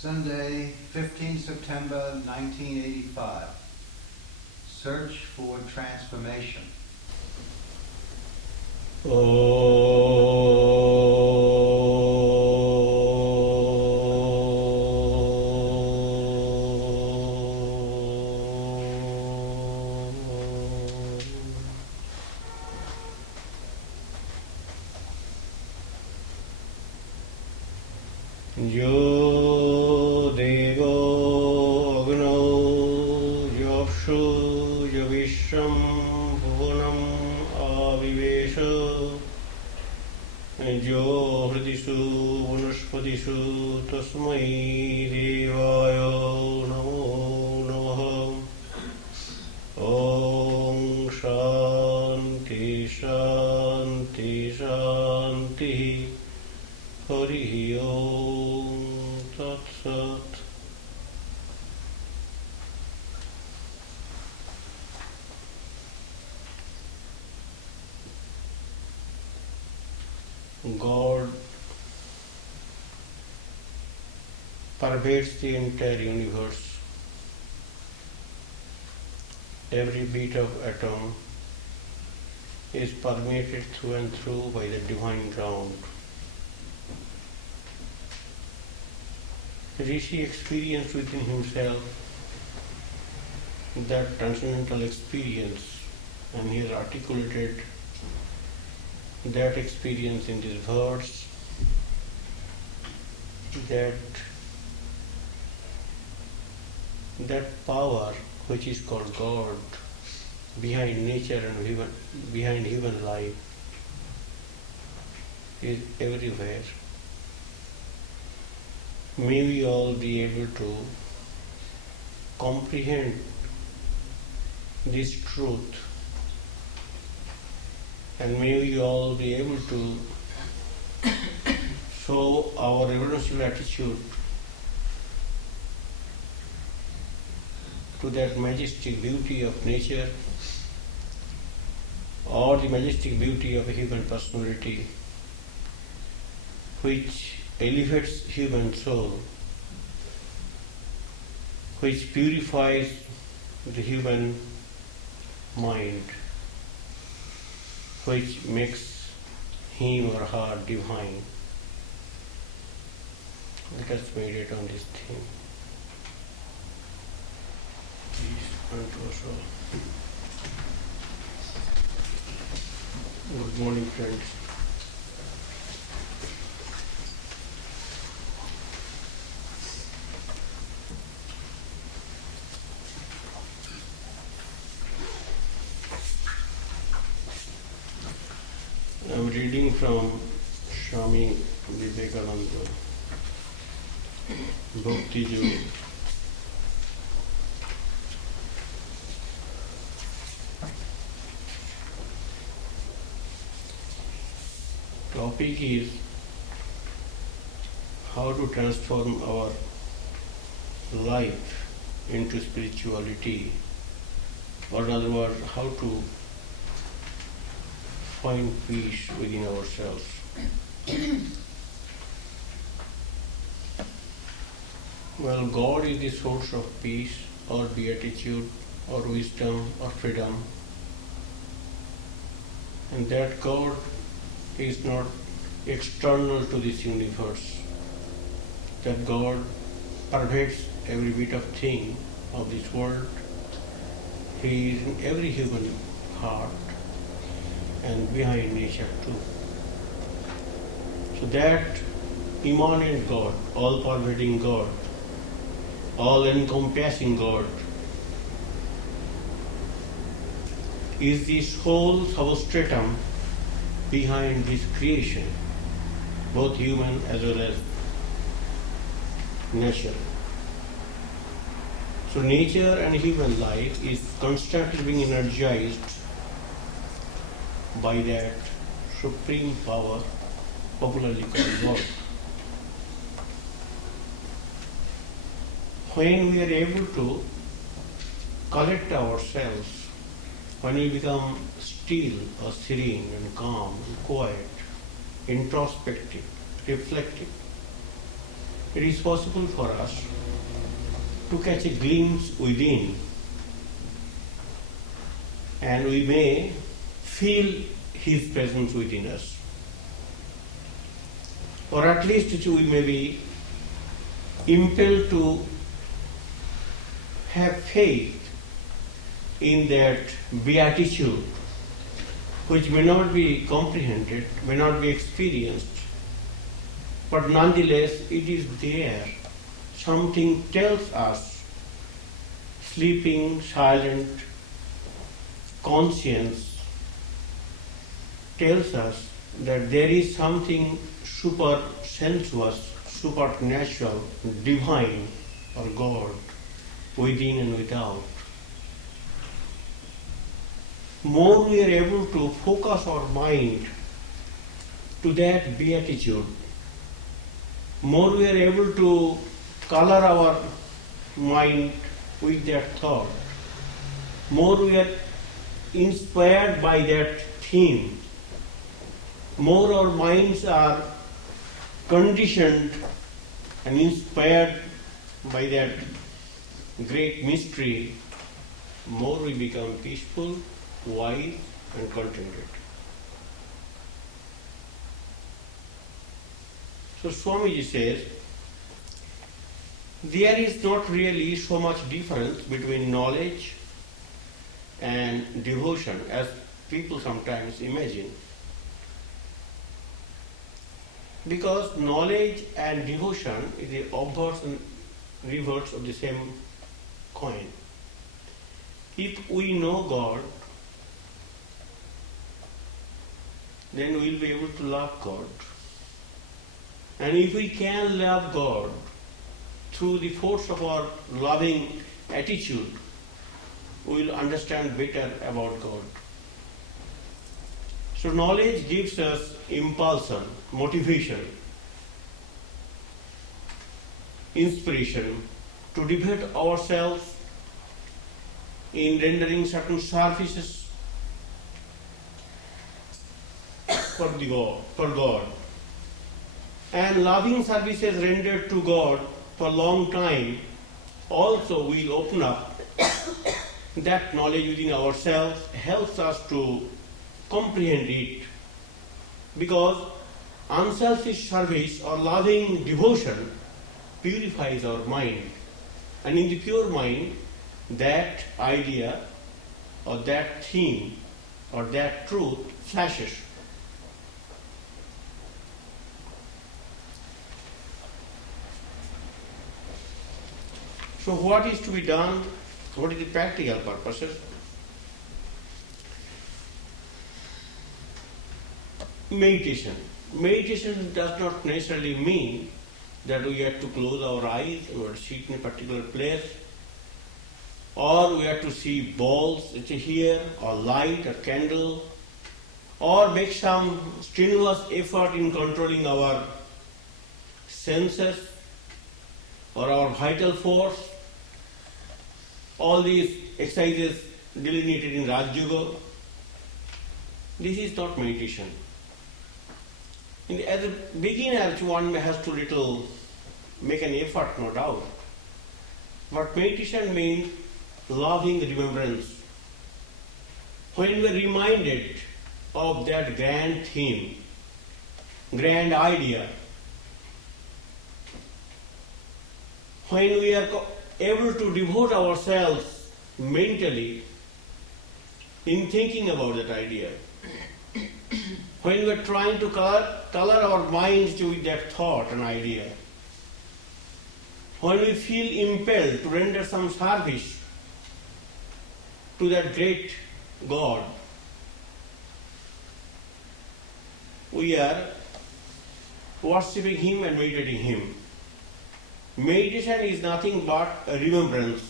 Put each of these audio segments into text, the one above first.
Sunday, 15 September 1985. Search for transformation. Yo Devo Agno Yapshu Yavisham Bhuvanam Avivesha Jo Hridisu Vanuspadisu Tasmai Devaya Namo Namaha Om Shanti Shanti Shanti Hari Om Tat Sat. God pervades the entire universe. Every bit of atom is permeated through and through by the divine ground. Rishi experienced within himself that transcendental experience, and he has articulated that experience in these words, that power which is called God behind nature and behind human life is everywhere. May we all be able to comprehend this truth, and may we all be able to show our reverential attitude to that majestic beauty of nature or the majestic beauty of a human personality which elevates human soul, which purifies the human mind, which makes him or her divine. Let us meditate on this theme. Peace unto us all. Good morning, friends. I am reading from Swami Virajananda, Bhakti Yoga. Topic is how to transform our life into spirituality, or in other words, how to find peace within ourselves. Well, God is the source of peace or beatitude or wisdom or freedom, and that God is not external to this universe, that God pervades every bit of thing of this world. He is in every human heart and behind nature too. So that immanent God, all-pervading God, all-encompassing God is the whole substratum behind this creation, both human as well as nature. So nature and human life is constantly being energized by that supreme power, popularly called God. When we are able to collect ourselves, when we become still or serene and calm and quiet, introspective, reflective, it is possible for us to catch a glimpse within, and we may feel His presence within us. Or at least we may be impelled to have faith in that beatitude, which may not be comprehended, may not be experienced, but nonetheless it is there. Something tells us, sleeping, silent conscience tells us that there is something super sensuous, supernatural, divine, or God within and without. More we are able to focus our mind to that beatitude, more we are able to color our mind with that thought, more we are inspired by that theme, more our minds are conditioned and inspired by that great mystery, more we become peaceful, wise and contented. So Swamiji says, there is not really so much difference between knowledge and devotion as people sometimes imagine. Because knowledge and devotion is the obverse and reverse of the same coin. If we know God, then we will be able to love God. And if we can love God through the force of our loving attitude, we will understand better about God. So knowledge gives us impulsion, motivation, inspiration to devote ourselves in rendering certain services for God. And loving services rendered to God for a long time also will open up that knowledge within ourselves, helps us to comprehend it, because unselfish service or loving devotion purifies our mind, and in the pure mind that idea or that theme or that truth flashes. So what is to be done? What is the practical purposes? Meditation. Meditation does not necessarily mean that we have to close our eyes or sit in a particular place, or we have to see balls here, or light, or candle, or make some strenuous effort in controlling our senses or our vital force. All these exercises delineated in Raj Yoga. This is not meditation. As a beginner, one has to make an effort, no doubt. But meditation means loving remembrance. When we are reminded of that grand theme, grand idea, when we are able to devote ourselves mentally in thinking about that idea, when we are trying to color our minds with that thought and idea, when we feel impelled to render some service to that great God, we are worshipping Him and meditating Him. Meditation is nothing but a remembrance.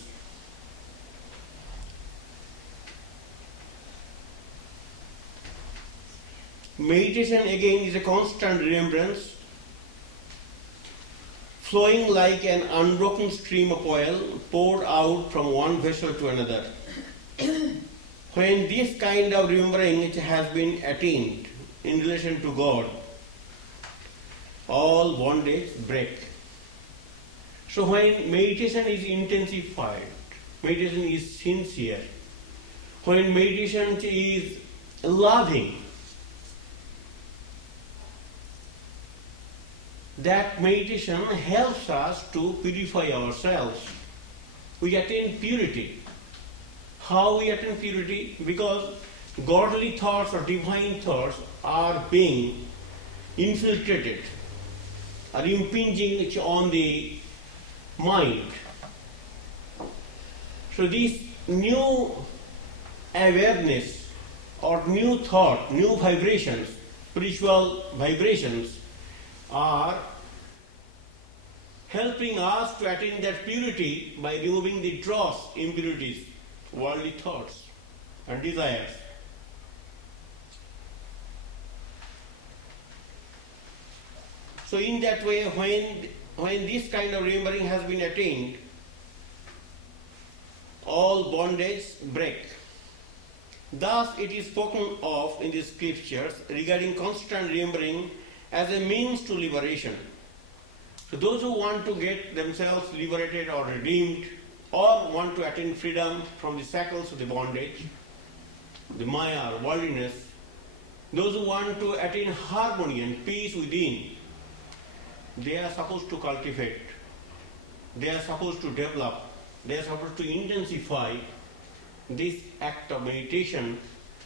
Meditation again is a constant remembrance, flowing like an unbroken stream of oil poured out from one vessel to another. When this kind of remembering has been attained in relation to God, all bondage break. So when meditation is intensified, meditation is sincere, when meditation is loving, that meditation helps us to purify ourselves. We attain purity. How we attain purity? Because godly thoughts or divine thoughts are being infiltrated, are impinging on the mind. So this new awareness or new thought, new vibrations, spiritual vibrations are helping us to attain that purity by removing the dross, impurities, worldly thoughts and desires. So in that way, when this kind of remembering has been attained, all bondage break. Thus it is spoken of in the scriptures regarding constant remembering as a means to liberation. So those who want to get themselves liberated or redeemed, or want to attain freedom from the shackles of the bondage, the maya or worldliness, those who want to attain harmony and peace within, they are supposed to cultivate, they are supposed to develop, they are supposed to intensify this act of meditation,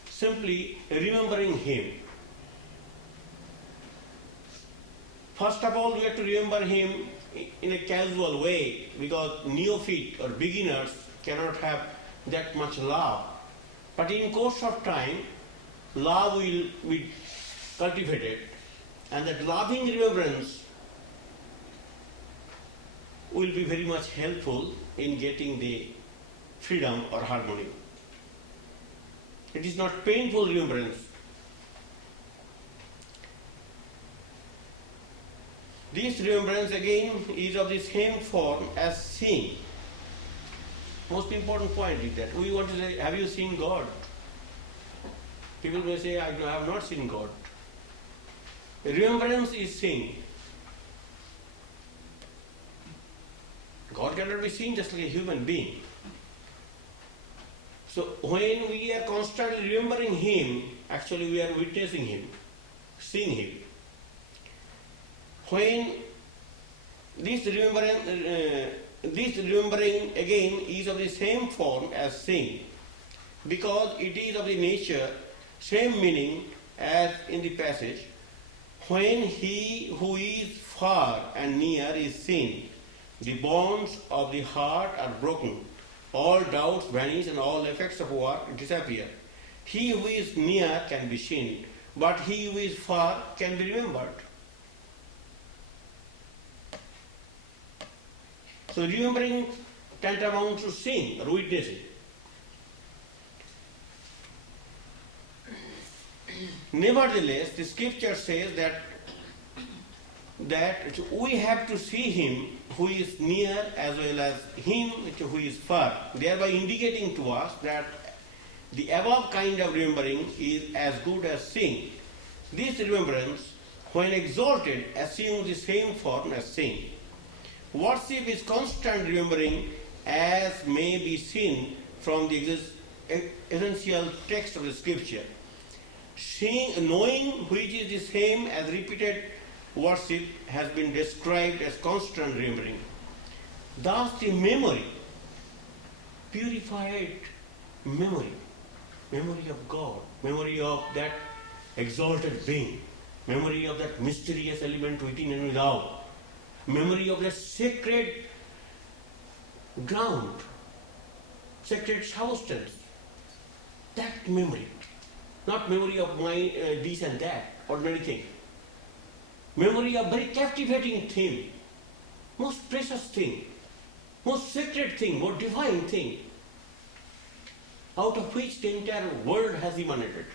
simply remembering Him. First of all, we have to remember Him in a casual way, because neophyte or beginners cannot have that much love. But in course of time, love will be cultivated, and that loving remembrance will be very much helpful in getting the freedom or harmony. It is not painful remembrance. This remembrance again is of the same form as seeing. Most important point is that we want to say, have you seen God? People may say, I have not seen God. Remembrance is seeing. God cannot be seen just like a human being. So when we are constantly remembering Him, actually we are witnessing Him, seeing Him. When this remembering again is of the same form as seeing, because it is of the nature, same meaning as in the passage, when he who is far and near is seen, the bonds of the heart are broken, all doubts vanish and all effects of work disappear. He who is near can be seen, but he who is far can be remembered. So remembering tantamount to seeing or witnessing. Nevertheless, the scripture says that we have to see Him who is near as well as Him who is far, thereby indicating to us that the above kind of remembering is as good as seeing. This remembrance, when exalted, assumes the same form as seeing. Worship is constant remembering, as may be seen from the essential text of the scripture. Knowing which is the same as repeated worship has been described as constant remembering. Thus the memory, purified memory of God, memory of that exalted being, memory of that mysterious element within and without, memory of that sacred ground, sacred substance, that memory, not memory of my this and that, ordinary thing. Memory of very captivating thing, most precious thing, most sacred thing, most divine thing, out of which the entire world has emanated.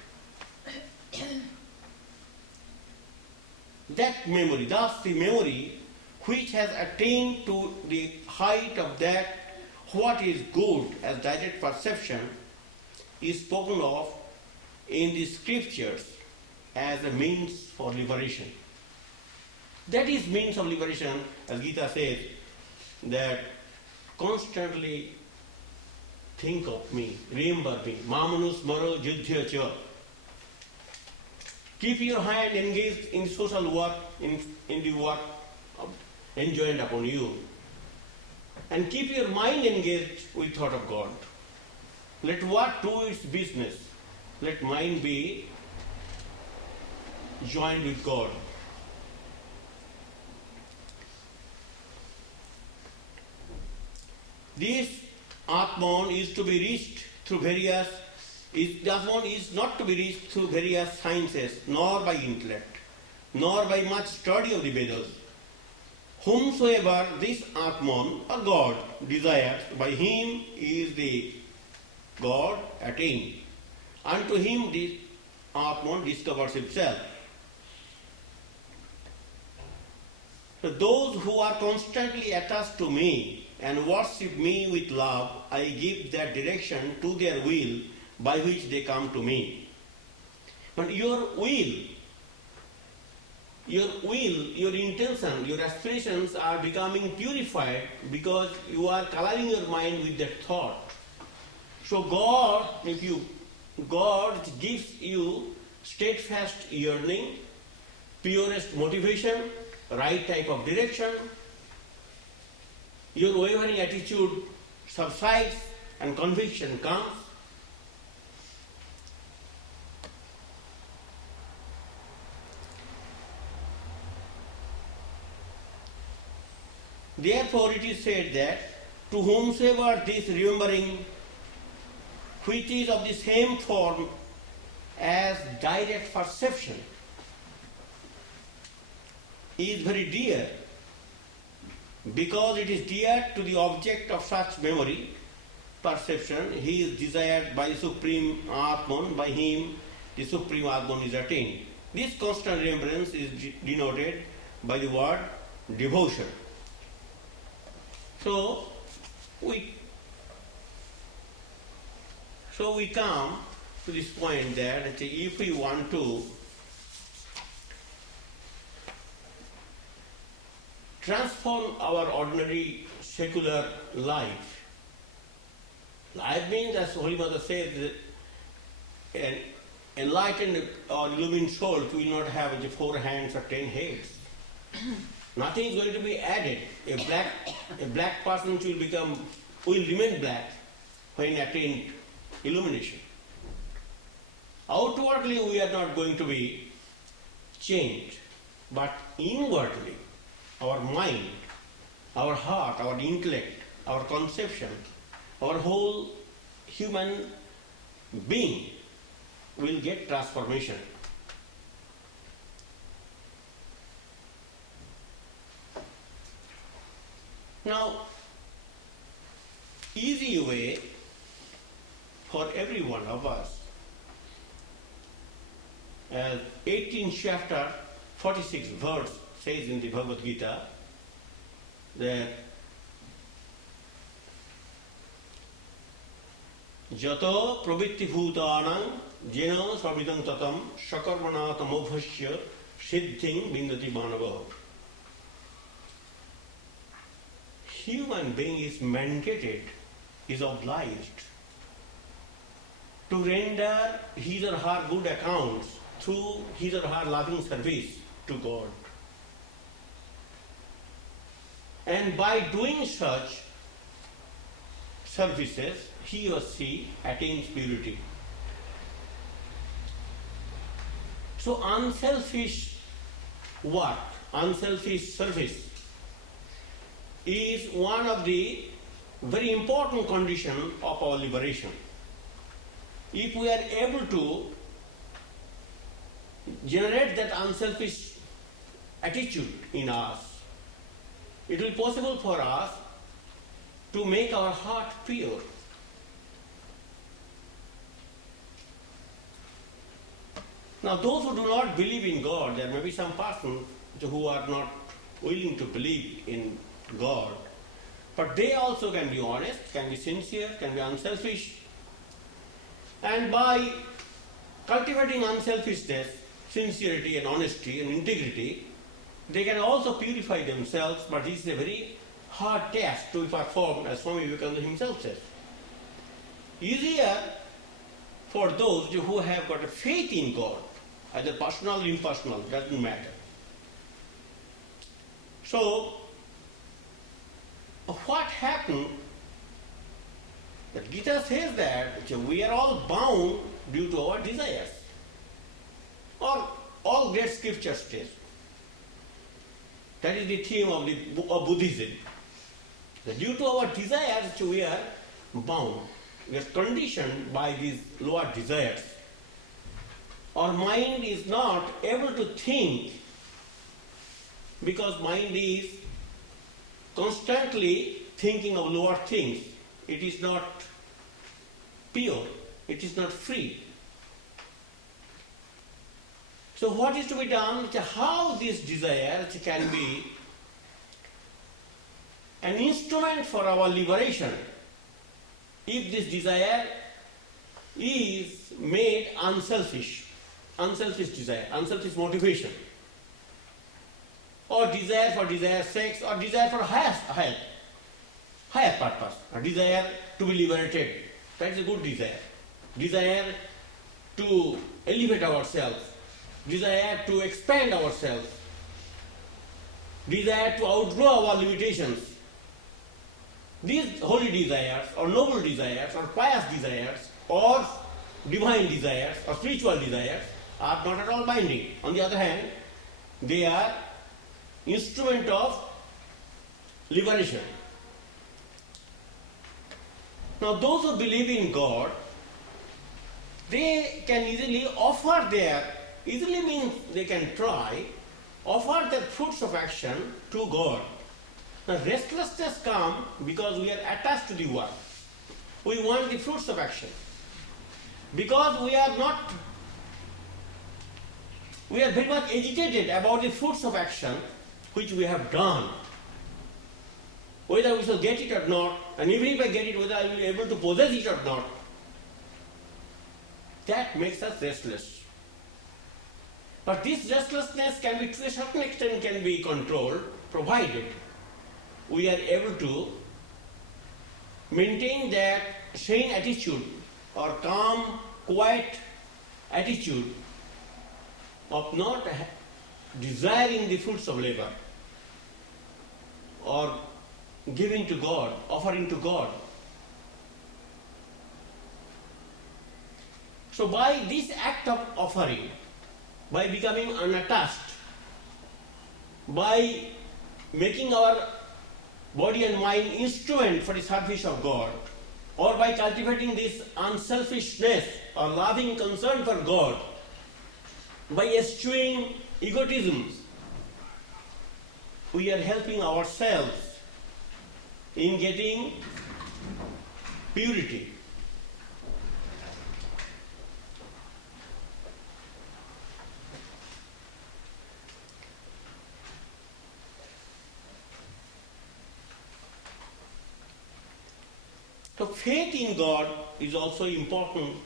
That memory, thus the memory which has attained to the height of that what is good as direct perception, is spoken of in the scriptures as a means for liberation. That is means of liberation, as Gita says, that constantly think of me, remember me. Mamanus maro juddhya cha. Keep your hand engaged in social work, in the work enjoined upon you. And keep your mind engaged with thought of God. Let work do its business. Let mind be joined with God. This Atman is to be reached through Atman is not to be reached through various sciences, nor by intellect, nor by much study of the Vedas. Whomsoever this Atman, or God, desires, by him is the God attained. Unto him this Atman discovers himself. So those who are constantly attached to me and worship me with love, I give that direction to their will by which they come to me. But your will, your intention, your aspirations are becoming purified because you are coloring your mind with that thought. So God gives you steadfast yearning, purest motivation, right type of direction. Your wavering attitude subsides and conviction comes. Therefore it is said that to whomsoever this remembering, which is of the same form as direct perception, is very dear, because it is dear to the object of such memory, perception, he is desired by the Supreme Atman, by him the Supreme Atman is attained. This constant remembrance is denoted by the word devotion. So we come to this point that if we want to transform our ordinary secular life. Life means, as Holy Mother says, an enlightened or illumined soul will not have 4 hands or 10 heads. Nothing is going to be added. A black person will remain black when attained illumination. Outwardly we are not going to be changed, but inwardly, our mind, our heart, our intellect, our conception, our whole human being will get transformation. Now, easy way for every one of us, as 18th chapter, 46th verse says in the Bhagavad Gita, that Jato pravitti bhutanam jena savidam tatam sakarmana tamobhasya siddhing bindati manava. Human being is mandated, is obliged to render his or her good accounts through his or her loving service to God. And by doing such services, he or she attains purity. So unselfish work, unselfish service is one of the very important conditions of our liberation. If we are able to generate that unselfish attitude in us, it will be possible for us to make our heart pure. Now, those who do not believe in God, there may be some persons who are not willing to believe in God, but they also can be honest, can be sincere, can be unselfish. And by cultivating unselfishness, sincerity and honesty and integrity, they can also purify themselves, but this is a very hard task to be performed, as Swami Vivekananda himself says. Easier for those who have got a faith in God, either personal or impersonal, doesn't matter. So, what happened? The Gita says that we are all bound due to our desires. Or all great scriptures says. That is the theme of Buddhism. That due to our desires, we are bound. We are conditioned by these lower desires. Our mind is not able to think because mind is constantly thinking of lower things. It is not pure. It is not free. So what is to be done? How this desire can be an instrument for our liberation if this desire is made unselfish desire, unselfish motivation, or desire for desire's sake, or desire for higher purpose, a desire to be liberated. That is a good desire. Desire to elevate ourselves, desire to expand ourselves, desire to outgrow our limitations. These holy desires, or noble desires, or pious desires, or divine desires, or spiritual desires are not at all binding. On the other hand, they are instrument of liberation. Now those who believe in God, they can easily means they can try, offer their fruits of action to God. Now restlessness comes because we are attached to the work. We want the fruits of action. Because we are very much agitated about the fruits of action which we have done. Whether we shall get it or not, and even if I get it, whether I will be able to possess it or not, that makes us restless. But this restlessness can be, to a certain extent, can be controlled, provided we are able to maintain that sane attitude or calm, quiet attitude of not desiring the fruits of labor or giving to God, offering to God. So by this act of offering, by becoming unattached, by making our body and mind instrument for the service of God, or by cultivating this unselfishness or loving concern for God, by eschewing egotisms, we are helping ourselves in getting purity. So faith in God is also important,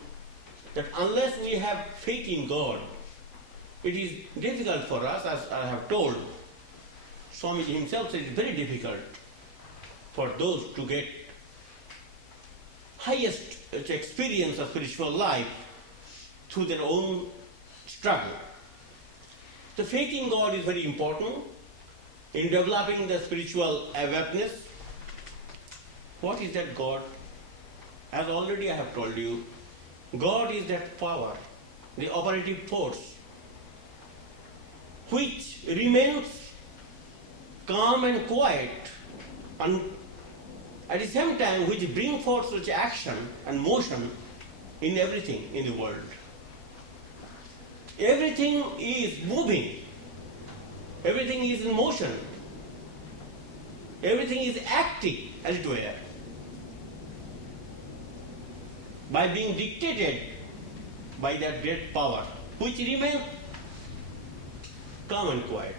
that unless we have faith in God, it is difficult for us, as I have told. Swami himself said it is very difficult for those to get highest experience of spiritual life through their own struggle. So faith in God is very important in developing the spiritual awareness. What is that God? As already I have told you, God is that power, the operative force, which remains calm and quiet, and at the same time which brings forth such action and motion in everything in the world. Everything is moving, everything is in motion, everything is acting, as it were, by being dictated by that great power, which remains calm and quiet,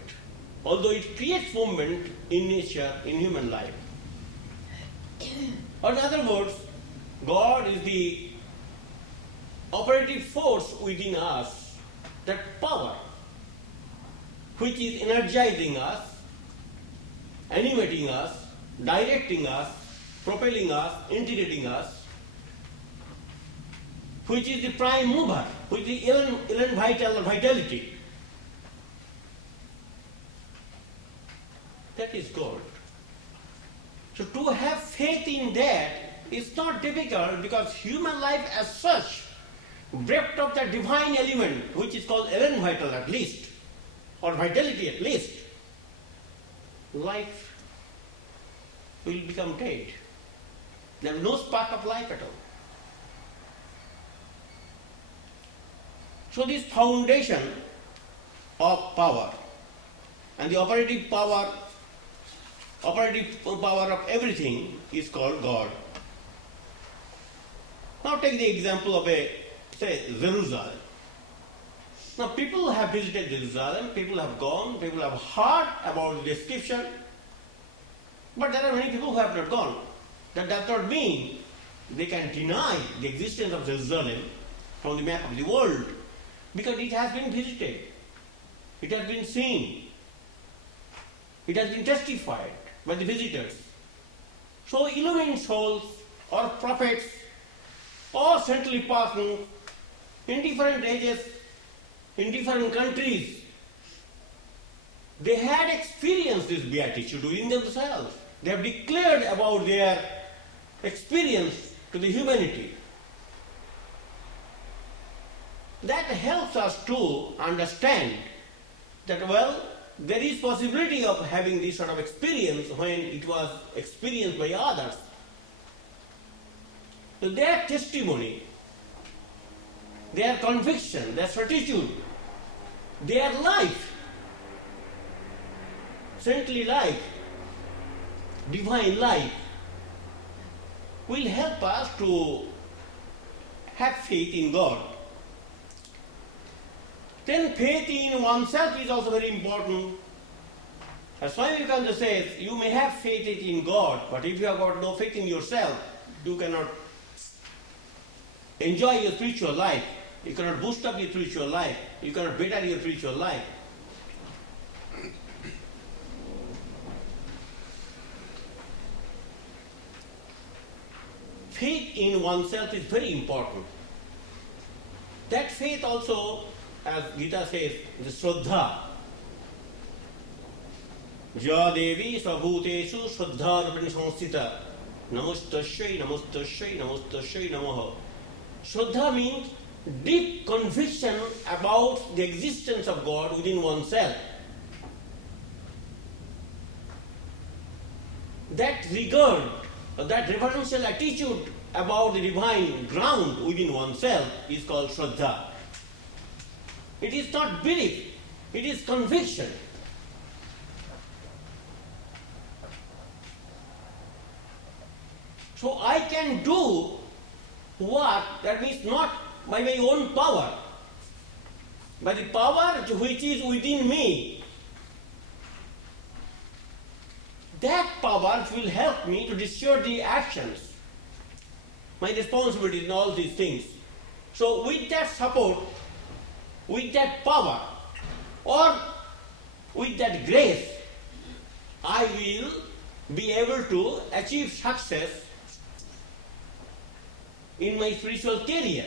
although it creates movement in nature, in human life. Or in other words, God is the operative force within us, that power which is energizing us, animating us, directing us, propelling us, integrating us, which is the prime mover, which is the element vital or vitality. That is God. So to have faith in that is not difficult, because human life as such, bereft of the divine element, which is called element vital at least, or vitality at least, life will become dead. There is no spark of life at all. So this foundation of power and the operative power of everything is called God. Now take the example of Jerusalem. Now people have visited Jerusalem, people have gone, people have heard about the description, but there are many people who have not gone. That does not mean they can deny the existence of Jerusalem from the map of the world, because it has been visited, it has been seen, it has been testified by the visitors. So illumined souls or prophets or saintly persons in different ages, in different countries, they had experienced this beatitude within themselves. They have declared about their experience to the humanity. That helps us to understand that, well, there is possibility of having this sort of experience when it was experienced by others. So their testimony, their conviction, their certitude, their life, saintly life, divine life, will help us to have faith in God. Then faith in oneself is also very important. As Swami Virajananda says, you may have faith in God, but if you have got no faith in yourself, you cannot enjoy your spiritual life. You cannot boost up your spiritual life. You cannot better your spiritual life. Faith in oneself is very important. That faith also, as Gita says, the Shraddha. Ja Devi Svabhuteshu Shraddha Rupani Samsthita Namastashay Namastashay Namastashay Namaha. Shraddha means deep conviction about the existence of God within oneself. That regard, that reverential attitude about the divine ground within oneself is called Shraddha. It is not belief, it is conviction. So I can do what, that means not by my own power, by the power which is within me. That power will help me to discharge the actions, my responsibilities in all these things. So with that support, with that power, or with that grace, I will be able to achieve success in my spiritual career.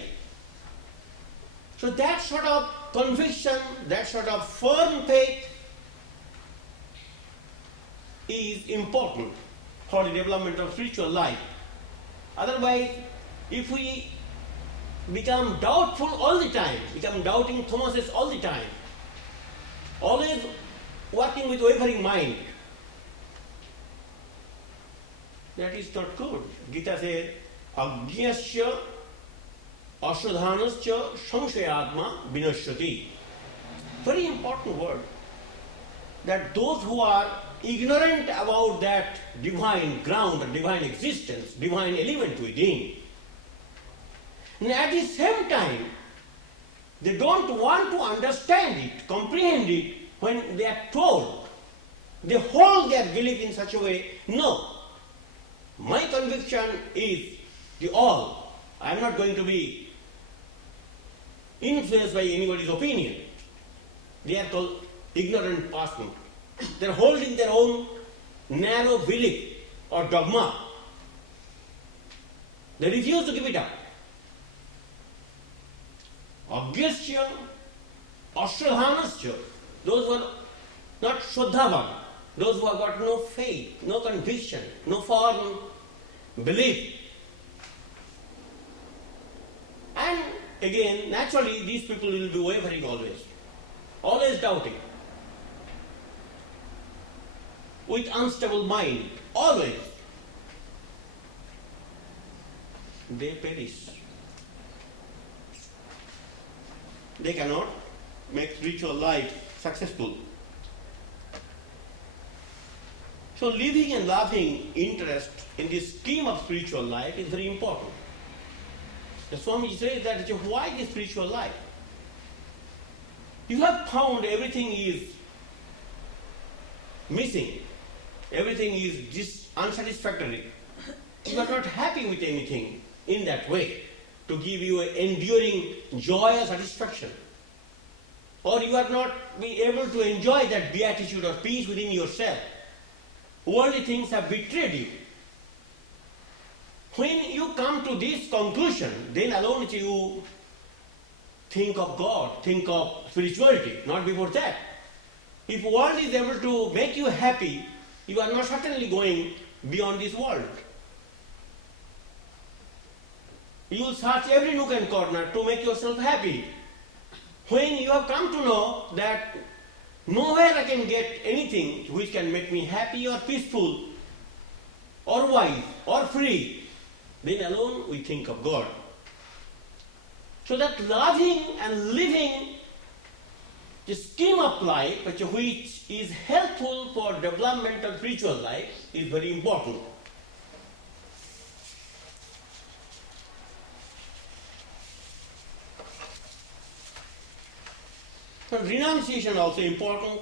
So that sort of conviction, that sort of firm faith is important for the development of spiritual life. Otherwise, if we become doubtful all the time, become doubting Thomases all the time, always working with wavering mind, that is not good. Gita says, Ajñasya ashadhanasya samshayatma vinashyati. Very important word. That those who are ignorant about that divine ground, divine existence, divine element within, and at the same time, they don't want to understand it, comprehend it when they are told. They hold their belief in such a way, no, my conviction is the all. I am not going to be influenced by anybody's opinion. They are called ignorant persons. They are holding their own narrow belief or dogma. They refuse to give it up. Agyasya, Ashradhanasya, those who are not Shraddhavan, those who have got no faith, no conviction, no firm belief. And again, naturally, these people will be wavering always doubting, with unstable mind, always. They perish. They cannot make spiritual life successful. So living and loving interest in this scheme of spiritual life is very important. The Swami says that why the spiritual life? You have found everything is missing, everything is unsatisfactory. You are not happy with anything in that way to give you an enduring joy or satisfaction. Or you are not be able to enjoy that beatitude or peace within yourself. Worldly things have betrayed you. When you come to this conclusion, then alone you think of God, think of spirituality, not before that. If world is able to make you happy, you are not certainly going beyond this world. You will search every nook and corner to make yourself happy. When you have come to know that nowhere I can get anything which can make me happy or peaceful or wise or free, then alone we think of God. So that loving and living the scheme of life which is helpful for development of spiritual life is very important. So renunciation also important.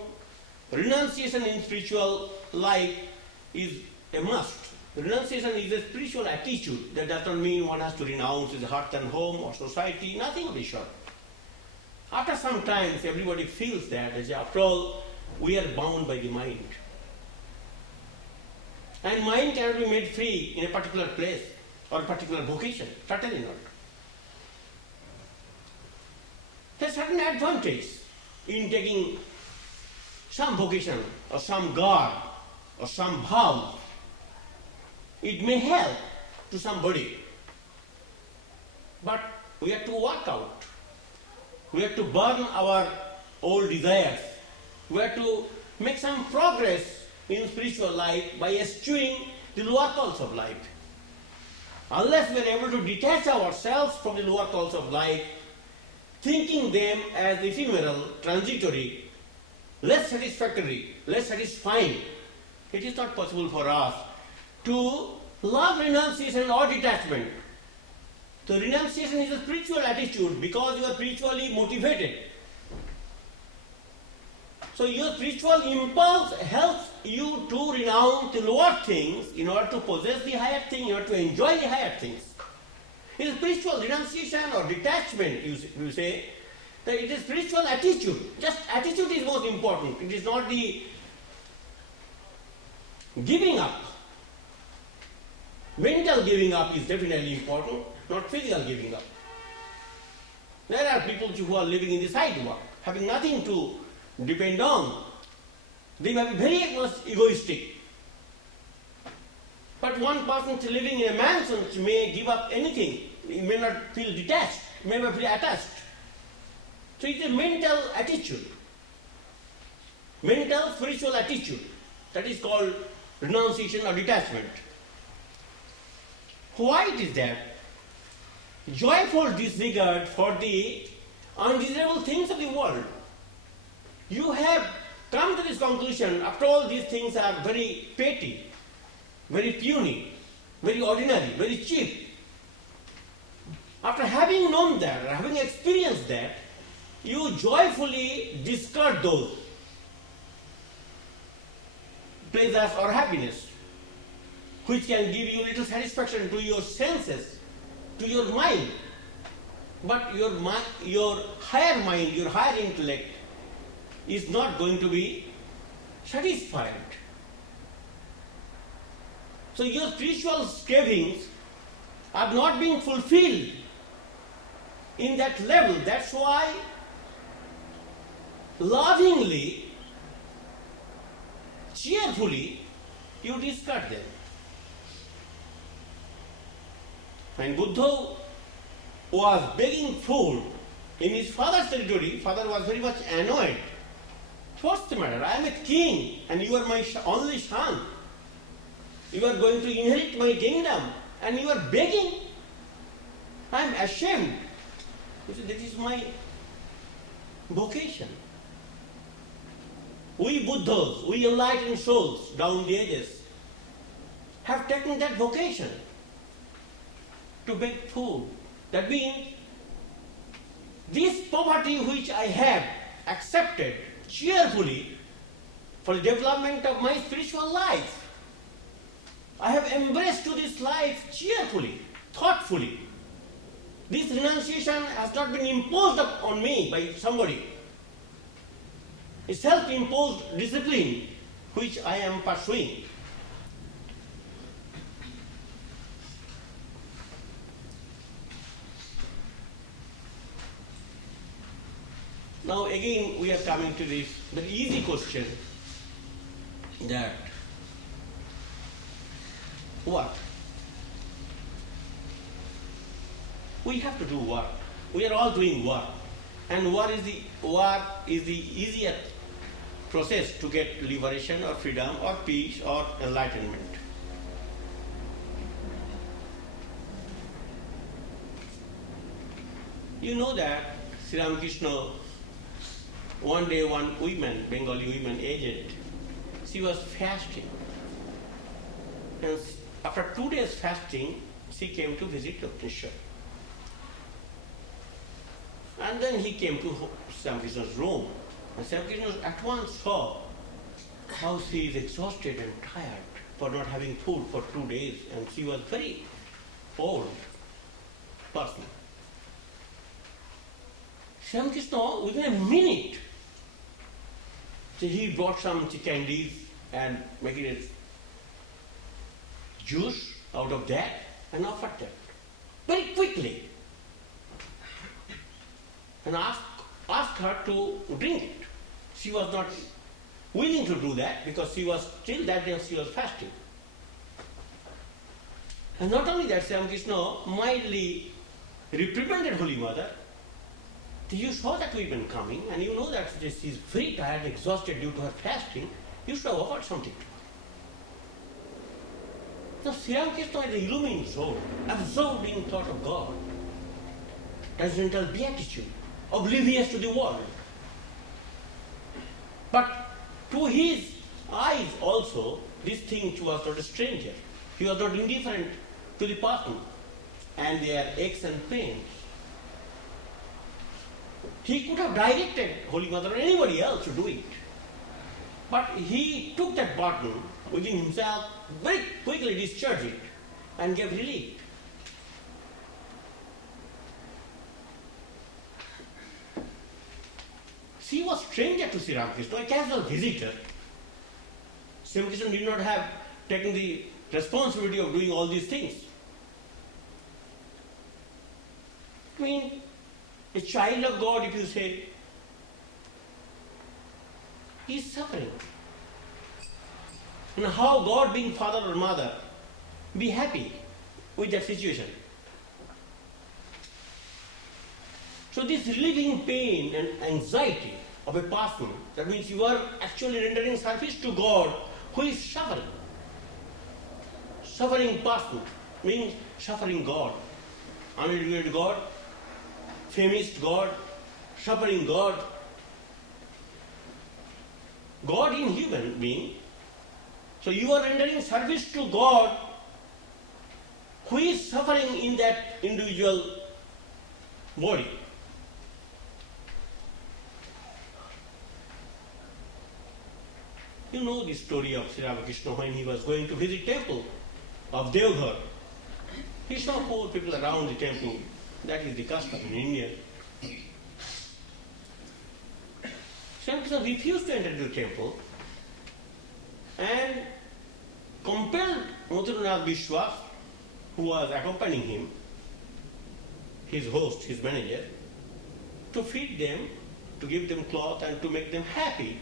Renunciation in spiritual life is a must. Renunciation is a spiritual attitude. That does not mean one has to renounce his hearth and home or society, nothing of the sort. After some time, everybody feels that, as after all, we are bound by the mind. And mind cannot be made free in a particular place or a particular vocation, certainly not. There's a certain advantage in taking some vocation or some God or some vow. It may help to somebody, but we have to work out. We have to burn our old desires. We have to make some progress in spiritual life by eschewing the lower calls of life. Unless we are able to detach ourselves from the lower calls of life, thinking them as ephemeral, transitory, less satisfactory, less satisfying, it is not possible for us to love renunciation or detachment. So renunciation is a spiritual attitude because you are spiritually motivated. So your spiritual impulse helps you to renounce the lower things in order to possess the higher thing, in order to enjoy the higher things. It is spiritual renunciation or detachment, you say, that it is spiritual attitude. Just attitude is most important. It is not the giving up. Mental giving up is definitely important, not physical giving up. There are people who are living in the sidewalk, having nothing to depend on. They may be very much egoistic. But one person living in a mansion may give up anything. He may not feel detached, may not feel attached. So it's a mental attitude. Mental spiritual attitude. That is called renunciation or detachment. Why it is that? Joyful disregard for the undesirable things of the world. You have come to this conclusion, after all these things are very petty, very puny, very ordinary, very cheap. After having known that, having experienced that, you joyfully discard those pleasures or happiness which can give you little satisfaction to your senses, to your mind. But your higher mind, your higher intellect is not going to be satisfied. So your spiritual cravings are not being fulfilled in that level. That's why lovingly, cheerfully, you discard them. When Buddha was begging food in his father's territory, father was very much annoyed. What's the matter? I am a king and you are my only son. You are going to inherit my kingdom and you are begging. I am ashamed. He said, that is my vocation. We Buddhas, we enlightened souls down the ages, have taken that vocation to beg food. That means this poverty which I have accepted cheerfully for the development of my spiritual life. I have embraced to this life cheerfully, thoughtfully. This renunciation has not been imposed on me by somebody. It's self-imposed discipline which I am pursuing. Now again we are coming to this very easy question that what? We have to do what? We are all doing what? And what is the easiest process to get liberation or freedom or peace or enlightenment? You know that Sri Ramakrishna, one day one woman, Bengali woman, aged, she was fasting. And after 2 days fasting, she came to visit Ramakrishna. And then he came to Sri Ramakrishna's room. And Sri Ramakrishna at once saw how she is exhausted and tired for not having food for 2 days. And she was very old person. Sri Ramakrishna, within a minute, he brought some candies and making it juice out of that and offered them very quickly. And asked her to drink it. She was not willing to do that because she was still that day she was fasting. And not only that, Sri Ramakrishna mildly reprimanded Holy Mother. You saw that woman coming and you know that she is very tired and exhausted due to her fasting. You should have offered something to her. So Sri Ramakrishna is the illumined soul, absorbed in thought of God, transcendental beatitude, oblivious to the world. But to his eyes also, this thing was not a stranger. He was not indifferent to the person and their aches and pains. He could have directed Holy Mother or anybody else to do it. But he took that burden within himself, very quickly discharged it and gave relief. She was stranger to Sri Ramakrishna, a casual visitor. Sri Ramakrishna did not have taken the responsibility of doing all these things. I mean, a child of God, if you say, he is suffering. And how God, being father or mother, be happy with that situation? So this relieving pain and anxiety of a person, that means you are actually rendering service to God who is suffering. Suffering person means suffering God. Uneducated God, famous God, suffering God. God in human being. So you are rendering service to God who is suffering in that individual body. You know the story of Sri Ramakrishna when he was going to visit temple of Devghar. He saw poor people around the temple. That is the custom in India. Sri Ramakrishna refused to enter the temple and compelled Madhuranath Vishwas, who was accompanying him, his host, his manager, to feed them, to give them cloth and to make them happy.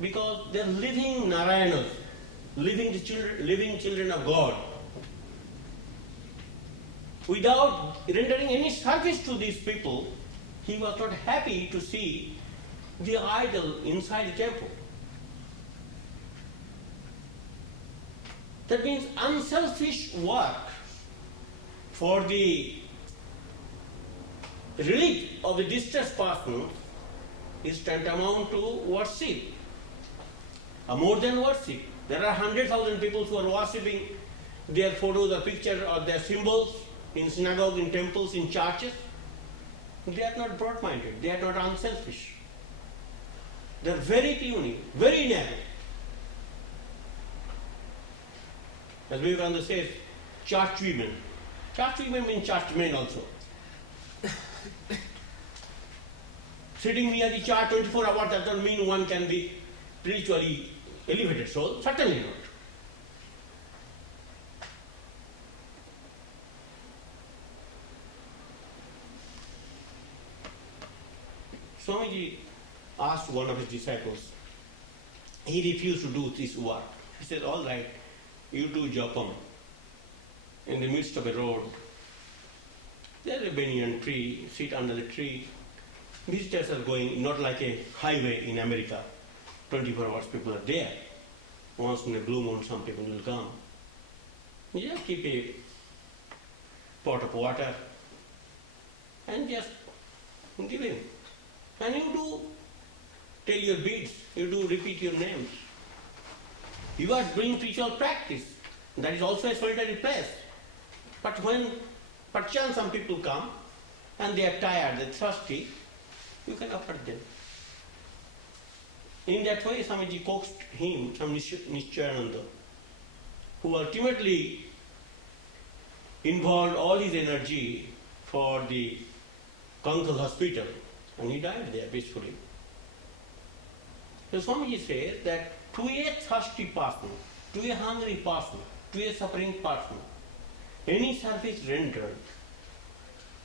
Because they are living Narayanas, living children of God. Without rendering any service to these people, he was not happy to see the idol inside the temple. That means unselfish work for the relief of the distressed person is tantamount to worship, or more than worship. There are 100,000 people who are worshipping their photos or pictures or their symbols in synagogues, in temples, in churches. They are not broad-minded, they are not unselfish. They are very puny, very narrow. As Vivekananda says, church women. Church women mean church men also. Sitting near the church 24 hours does not mean one can be spiritually elevated soul. Certainly not. Swamiji asked one of his disciples. He refused to do this work. He said, all right, you do japam in the midst of a road. There is a banyan tree, sit under the tree. Visitors are going, not like a highway in America. 24 hours people are there. Once in a blue moon, some people will come. You just keep a pot of water and just give him. And you do tell your beads, you do repeat your names. You are doing spiritual practice. That is also a solitary place. But when perchance some people come and they are tired, they are thirsty, you can offer them. In that way, Swamiji coaxed him, Swami Nishchayananda, who ultimately involved all his energy for the Kanthal hospital, and he died there peacefully. So Swamiji says that to a thirsty person, to a hungry person, to a suffering person, any service rendered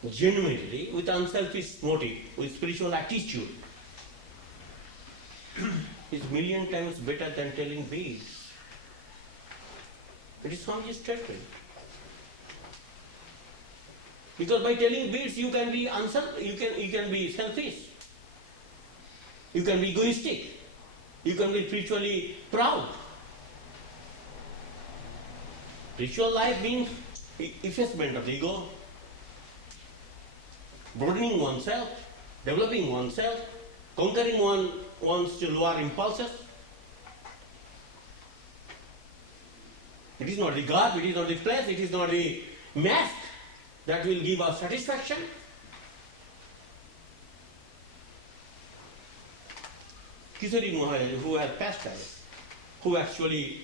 genuinely, with unselfish motive, with spiritual attitude, is million times better than telling beads. It is Swamiji's statement. Because by telling beads you can be you can be selfish, you can be egoistic, you can be spiritually proud. Spiritual life means effacement of the ego, broadening oneself, developing oneself, conquering one's lower impulses. It is not the garb, it is not the flesh, it is not the mask that will give us satisfaction. Kisari Maharaj, who has passed away, who actually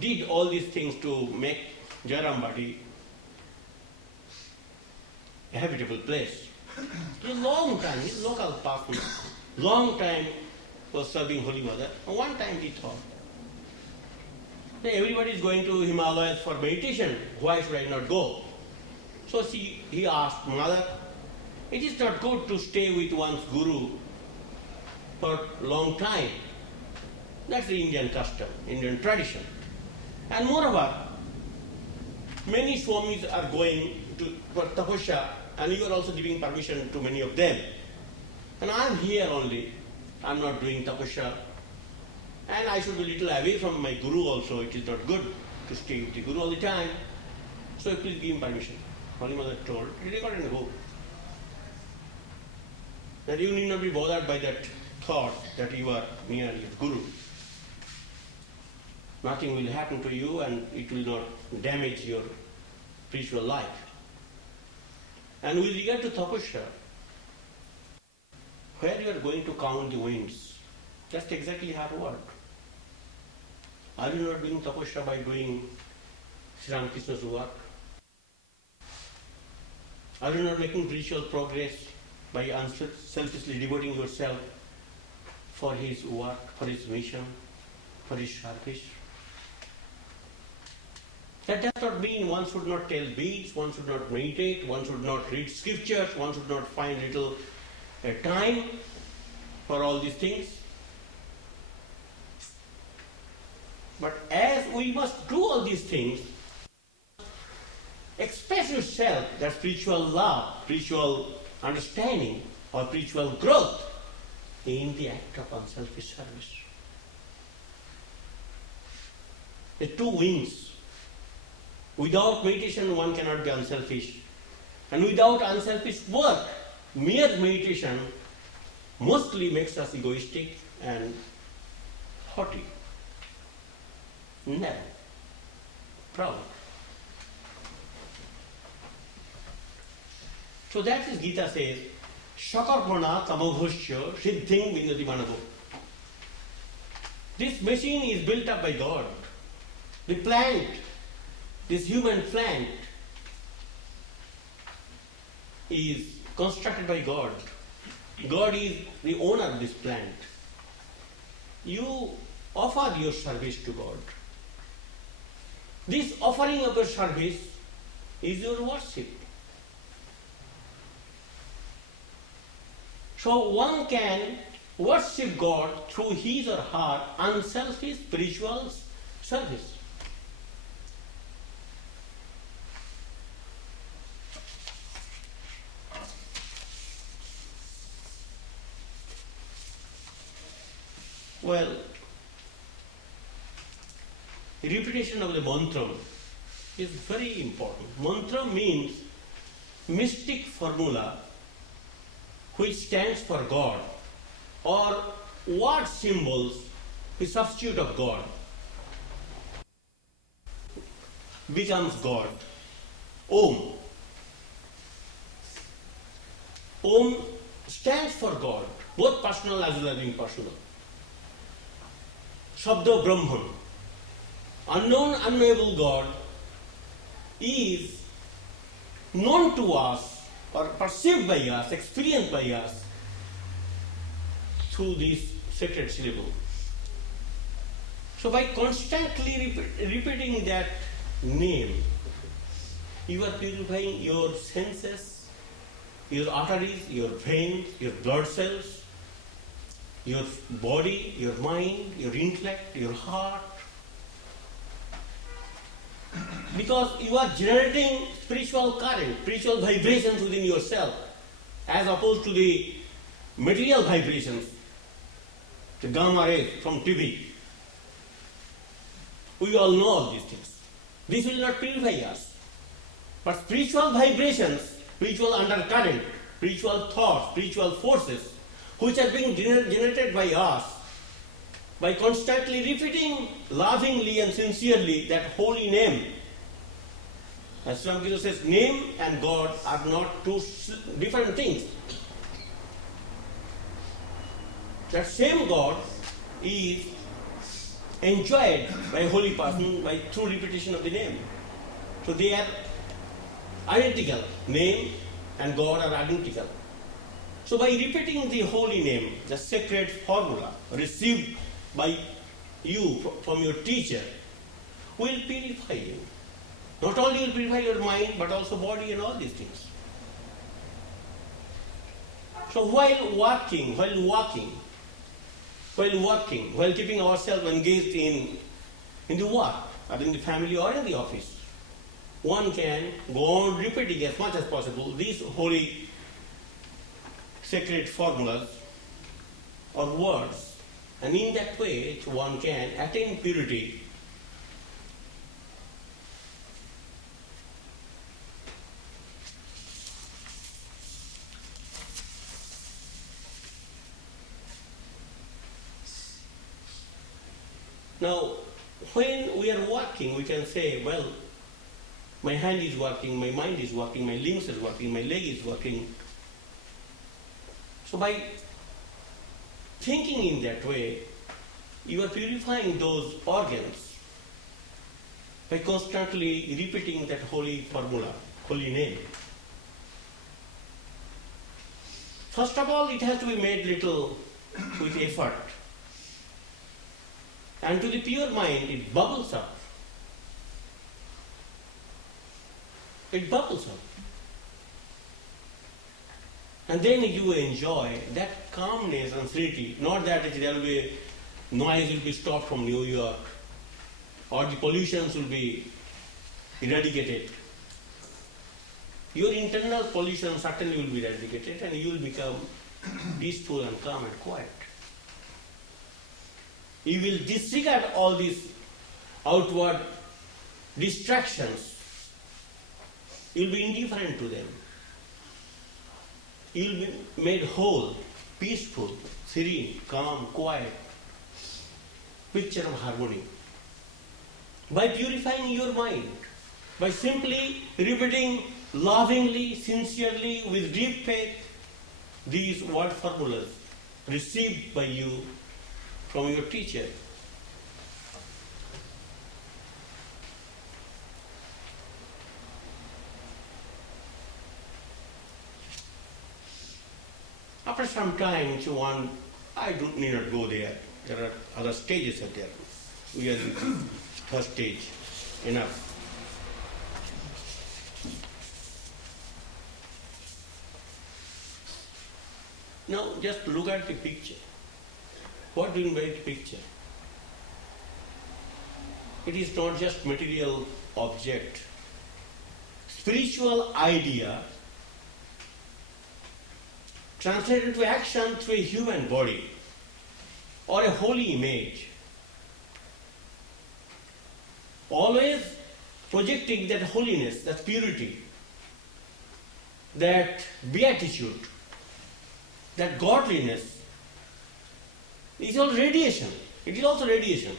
did all these things to make Jairambati a habitable place. For a long time, his local person, long time was serving Holy Mother. And one time he thought, everybody is going to Himalayas for meditation, why should I not go? So he asked, Mother, it is not good to stay with one's guru for a long time. That's the Indian custom, Indian tradition. And moreover, many swamis are going for tapasya, and you are also giving permission to many of them. And I am here only, I am not doing tapasya. And I should be a little away from my guru also. It is not good to stay with the guru all the time. So please give him permission. Holy Mother told, record and go. That you need not be bothered by that thought that you are near your guru. Nothing will happen to you and it will not damage your spiritual life. And with regard to tapasya, where you are going to count the winds, that's exactly hard work. Are you not doing tapasya by doing Sri Ramakrishna's work? Are you not making spiritual progress by selfishly devoting yourself for his work, for his mission, for his service? That does not mean one should not tell beads, one should not meditate, one should not read scriptures, one should not find little time for all these things. But as we must do all these things, express yourself, that spiritual love, spiritual understanding, or spiritual growth in the act of unselfish service. The two wings. Without meditation, one cannot be unselfish. And without unselfish work, mere meditation mostly makes us egoistic and haughty, narrow, proud. So that is Gita says, Shakarmana tamobhusya siddhing vinati manavo. This machine is built up by God. The plant, this human plant, is constructed by God. God is the owner of this plant. You offer your service to God. This offering of your service is your worship. So one can worship God through his or her unselfish spiritual service. Well, repetition of the mantra is very important. Mantra means mystic formula which stands for God, or word symbols the substitute of God becomes God. Om. Om stands for God, both personal as well as impersonal. Shabda Brahman, unknown, unknowable God, is known to us or perceived by us, experienced by us through this sacred syllable. So by constantly repeating that name, you are purifying your senses, your arteries, your veins, your blood cells, your body, your mind, your intellect, your heart. Because you are generating spiritual current, spiritual vibrations within yourself, as opposed to the material vibrations, the gamma rays from TV. We all know all these things. This will not purify us. But spiritual vibrations, spiritual undercurrent, spiritual thoughts, spiritual forces, which are being generated by us, by constantly repeating lovingly and sincerely that holy name. As Swami Virajananda says, name and God are not two different things. That same God is enjoyed by a holy person through repetition of the name. So they are identical. Name and God are identical. So by repeating the holy name, the sacred formula received by you from your teacher, will purify you. Not only will purify your mind, but also body and all these things. So while keeping ourselves engaged in the work, or in the family or in the office, one can go on repeating as much as possible these holy sacred formulas or words, and in that way one can attain purity. Now, when we are working, we can say, well, my hand is working, my mind is working, my limbs is working, my leg is working. So by thinking in that way, you are purifying those organs by constantly repeating that holy formula, holy name. First of all, it has to be made little with effort. And to the pure mind, it bubbles up. It bubbles up. And then you enjoy that calmness and serenity, not that there will be noise will be stopped from New York or the pollutions will be eradicated. Your internal pollution certainly will be eradicated and you will become peaceful and calm and quiet. You will disregard all these outward distractions. You will be indifferent to them. You will be made whole, peaceful, serene, calm, quiet. Picture of harmony. By purifying your mind, by simply repeating lovingly, sincerely, with deep faith, these word formulas received by you from your teacher. After some time, I need not go there. There are other stages are there. We are in the first stage. Enough. Now just look at the picture. What do you mean by the picture? It is not just material object. Spiritual idea translated into action through a human body or a holy image. Always projecting that holiness, that purity, that beatitude, that godliness. Is all radiation. It is also radiation.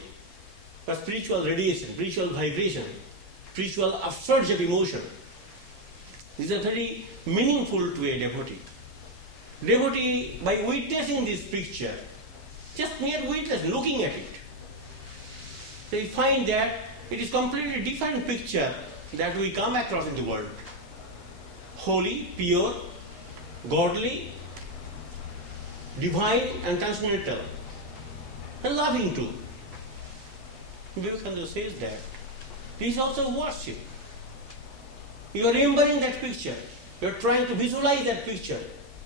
But spiritual radiation, spiritual vibration, spiritual upsurge of emotion. These are very meaningful to a devotee. Devotee, by witnessing this picture, just mere witness, looking at it, they find that it is completely different picture that we come across in the world. Holy, pure, godly, divine and transcendental, and loving too. Vivekananda says that this is also worship. You are remembering that picture. You are trying to visualize that picture,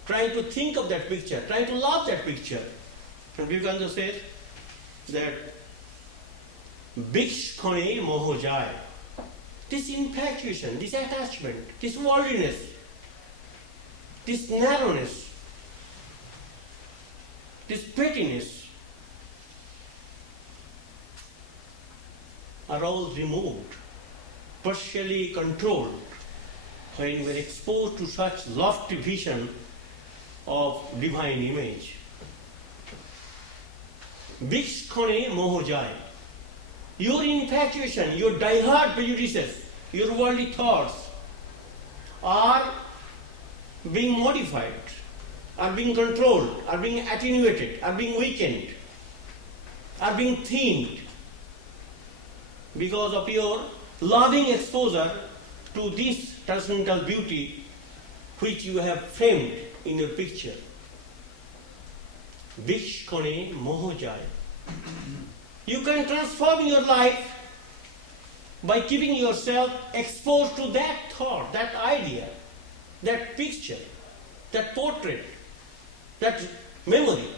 trying to think of that picture, trying to love that picture. And Vivekananda says that Bhikshkone mohojai, this infatuation, this attachment, this worldliness, this narrowness, this pettiness are all removed, partially controlled when we are exposed to such lofty vision of divine image. Bhikshkone mohojai. Your infatuation, your die-hard prejudices, your worldly thoughts are being modified, are being controlled, are being attenuated, are being weakened, are being thinned because of your loving exposure to this transcendental beauty which you have framed in your picture. Bhikshkone mohojai. You can transform your life by keeping yourself exposed to that thought, that idea, that picture, that portrait, that memory.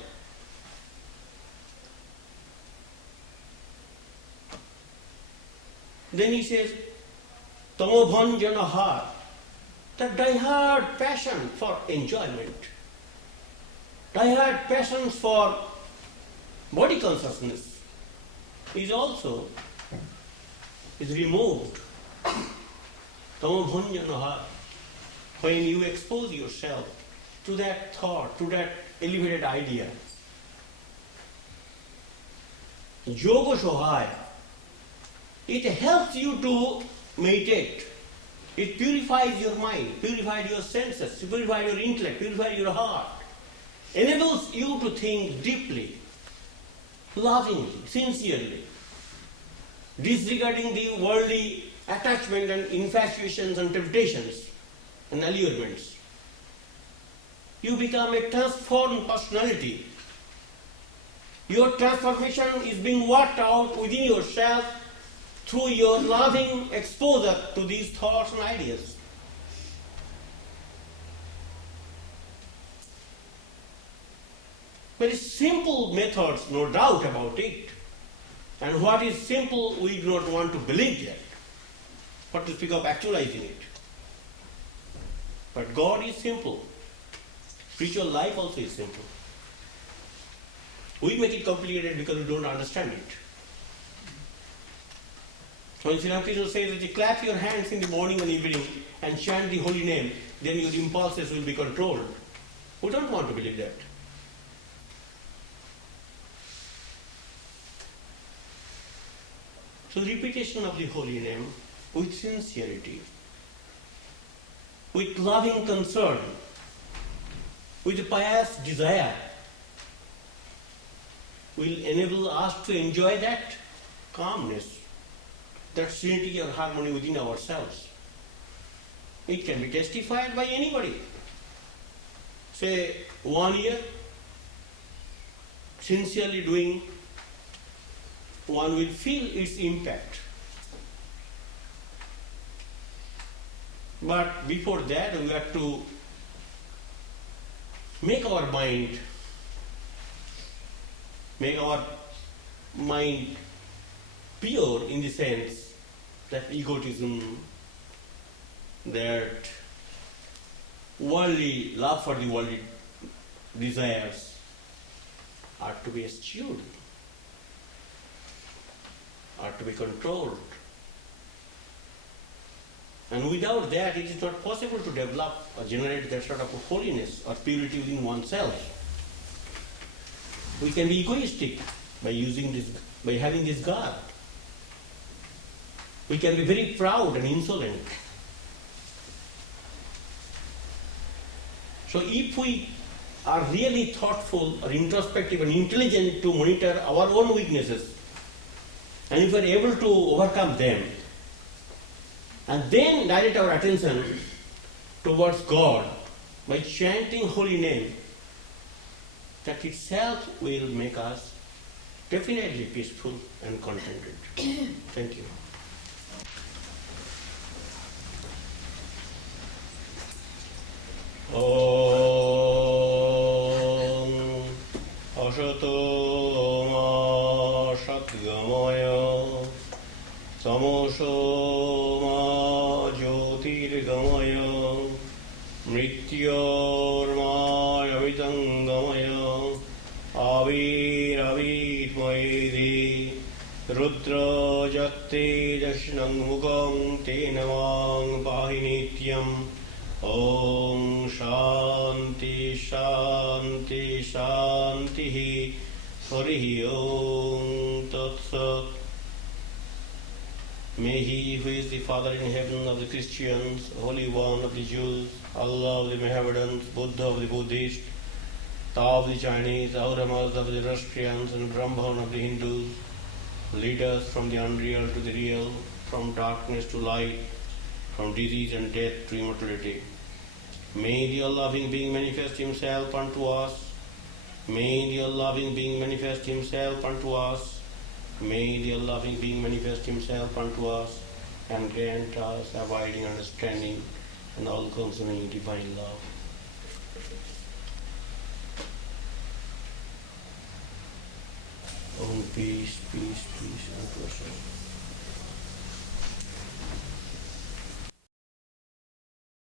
Then he says, tamobhanjanaha, that die-hard passion for enjoyment, die-hard passion for body consciousness is removed. Tamobhanjanaha, when you expose yourself to that thought, to that elevated idea. Yoga Shohai, it helps you to meditate. It purifies your mind, purifies your senses, purifies your intellect, purifies your heart. Enables you to think deeply, lovingly, sincerely, disregarding the worldly attachment and infatuations and temptations and allurements. You become a transformed personality. Your transformation is being worked out within yourself through your loving exposure to these thoughts and ideas. Very simple methods, no doubt about it. And what is simple, we do not want to believe that. What to speak of actualizing it. But God is simple. Spiritual life also is simple. We make it complicated because we don't understand it. When Sri Ramakrishna says that you clap your hands in the morning and evening and chant the holy name, then your impulses will be controlled. We don't want to believe that. So repetition of the holy name with sincerity, with loving concern, with pious desire will enable us to enjoy that calmness, that serenity or harmony within ourselves. It can be testified by anybody. Say 1 year, sincerely doing, one will feel its impact. But before that, we have to make our mind pure in the sense that egotism, that worldly love for the worldly desires are to be eschewed, are to be controlled. And without that, it is not possible to develop or generate that sort of holiness or purity within oneself. We can be egoistic by having this God. We can be very proud and insolent. So if we are really thoughtful or introspective and intelligent to monitor our own weaknesses, and if we are able to overcome them, and then direct our attention towards God by chanting holy name, that itself will make us definitely peaceful and contented. Thank you. Om Asato Ma Satgamaya Samoso Ma Jyotirgamaya Mrityorma Yamitangamaya Avir Avir Mairi Rudra Jate Dashnang Mukam Tenamang Bahinityam Om Shanti Shanti Shanti Harihi Om Tat Sat. May He who is the Father in heaven of the Christians, Holy One of the Jews, Allah of the Mohammedans, Buddha of the Buddhists, Tao of the Chinese, Auramas of the Russians, and Brahman of the Hindus, lead us from the unreal to the real, from darkness to light, from disease and death to immortality. May the all-loving being manifest Himself unto us. May the all-loving being manifest Himself unto us. May the all-loving being manifest Himself unto us and grant us abiding understanding and all-consuming divine love. Om peace, peace, peace unto us all.